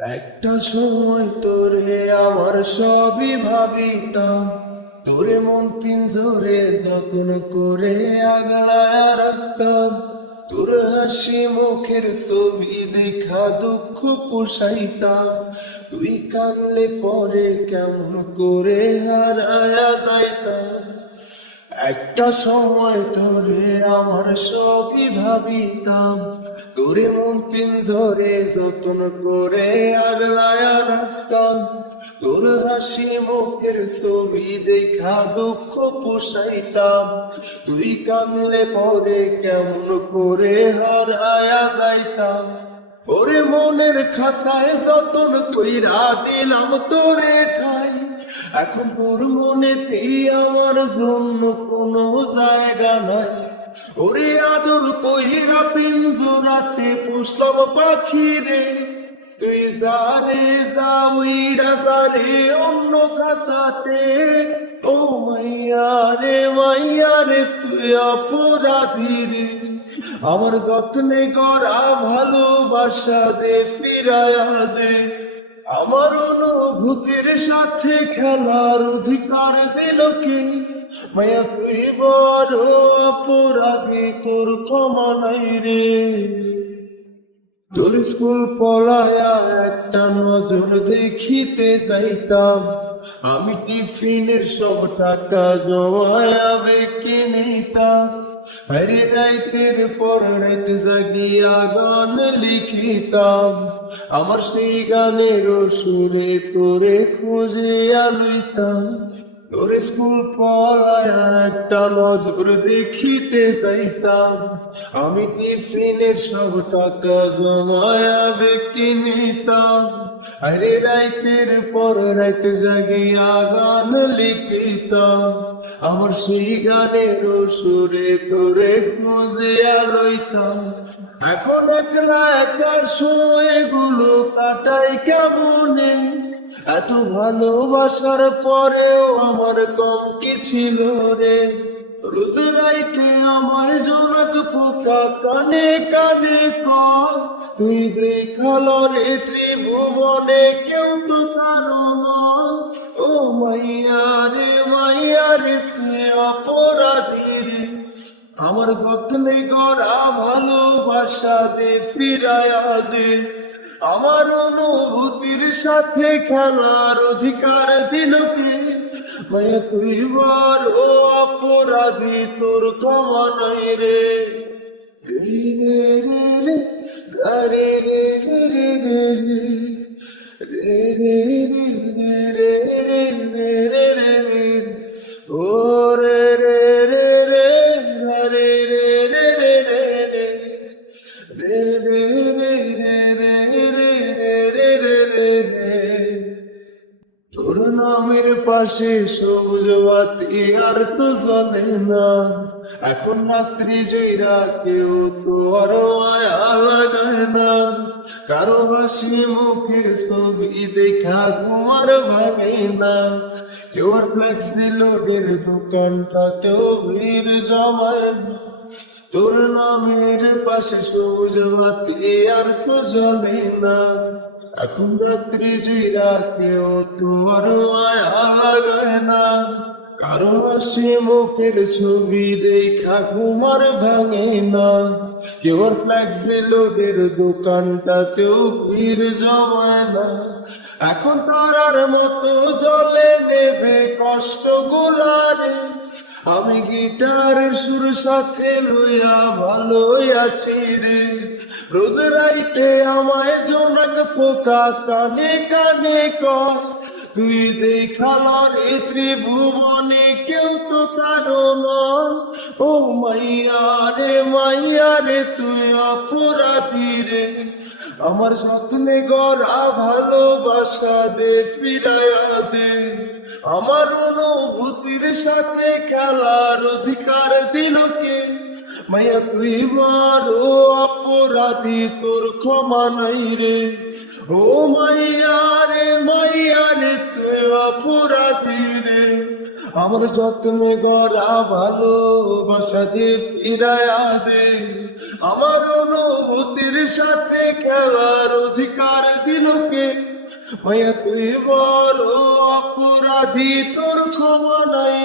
একটা সময় তোরে আমার সবই ভাবিতাম, তোরে মন পিঞ্জরে যত্ন করে আগলায় রাখতাম। তোর হাসি মুখের ছবি দেখা দুঃখ পোষাইতাম। তুই কানলে পরে কেমন করে হারায়া যাইতাম। একটা সময় তোরে আমার সবই ভাবিতাম, তোরে মন পিঞ্জরে যত্ন করে আগলায়া রাখতাম। তোর হাসি মুখের ছবি দেখা দুঃখ পোষাইতাম। তুই কানলে পরে কেমন করে হারায়া যাইতাম। ওরে মনের খাঁচায় যতন কইরা দিলাম তোরে ঠাই, এখন তোর মনেতেই আমার জন্য কোনো জায়গা নাই। ওরে আদর কইরা পিঞ্জরাতে পুষলাম পাখি রে, তুই জানে যাউইরা যারে অন্য কাছাতে। ও মাইয়া রে তুই অপরাধী রে, আমার যত্নে করা ভালোবাসা দে ফিরায়া দে। আমার অনুভূতির সাথে খেলার অধিকার দিল কে? মায়া তুই বড় অপরাধী, তোর ক্ষমা নাই রে। তোর স্কুল পড়ায়া একটা নজর দেখিতে যাইতাম, আমি টিফিনের সব টাকা জমায়া বেঁকে নিতাম। আরে রাইতের পর রাত জাগিয়া গান লিখিতাম, আমার সেই গানের সুরে তোরে খুঁজিয়া লইতাম। তোর স্কুল পড়ায়া একটা নজর দেখিতে যাইতাম, আমি টিফিনের সব টাকা জমায়া বেঁকে নিতাম। আরে রাইতের পর রাত জাগিয়া গান লিখিতাম, আমার সেই গানের সুরে তোরে খুঁজিয়া লইতাম। এখন একলা একার সময়গুলো কাটাই কেমনে? এত ভালোবাসার পরেও আমার কম কি ছিল রে? রোজ রাইতে আমার জনক পোকা কানে কানে কর, তুই দেখালো রে ত্রিভুবনে কেউ তো কারো নয়। ও মাইয়া রে তুই অপরাধী রে, আমার যত্নে করা ভালোবাসা দে ফিরায়া দে। আমার অনুভূতির সাথে খেলার অধিকার দিল কে? মায়া তুই বড় অপরাধী, তোর ক্ষমা নাই রে। রে রে রে রে, রে রে রে রে রে, রে রে রে রে রে রে রে রে, ও রে রে রে রে, রে রে রে রে রে রে, রে রে রে রে রে রে রে রে। তোর নামের পাশে সবুজ বাতি আর তো জ্বলে না, এখন রাত্রি জয়রা কেউ তো আর মায়া লাগায় না। কারো হাসি মুখের ছবি দেখা ঘুমার ভাবে না, কেউ আর ফ্লেক্সি লোডের দোকানটাতেও ভিড় জমায় না। তোর নামের পাশে সবুজ বাতি আর তো জ্বলে না, এখন রাত্রি জয়রা কেউ তোর মায়া লাগায় না। কারো হাসি মুখের ছবি দেখা ঘুমার ভাঙে না, কেউ আর ফ্ল্যাক্সি লোডের দোকানটাতেও ভিড় জমায় না। এখন তারার মতো জলে নেবে কষ্ট গুলারে, আমি গিটারের সুর সাথে লইয়া ভালোই আছি রে। রোজ রাইতে আমায় জোনাক পোকা কানে কানে কয়, তুই দেখালো রে ত্রিভুবনে কেউ তো কারো নয়। ও মাইয়া রে তুই অপরাধী রে, আমার যত্নে গড়া ভালোবাসা দে ফিরায়া দে। আমার অনুভূতির সাথে খেলার অধিকার দিল কে? মায়া তুই বড় অপরাধী, তোর ক্ষমা নাই রে। ও মাইয়া রে তুই অপরাধী রে, আমার যত্নে গড়া ভালোবাসা দে ফিরায়া দে। আমার অনুভূতির সাথে খেলার অধিকার দিল কে? মায়া তুই বড় অপরাধী, তোর ক্ষমা নাই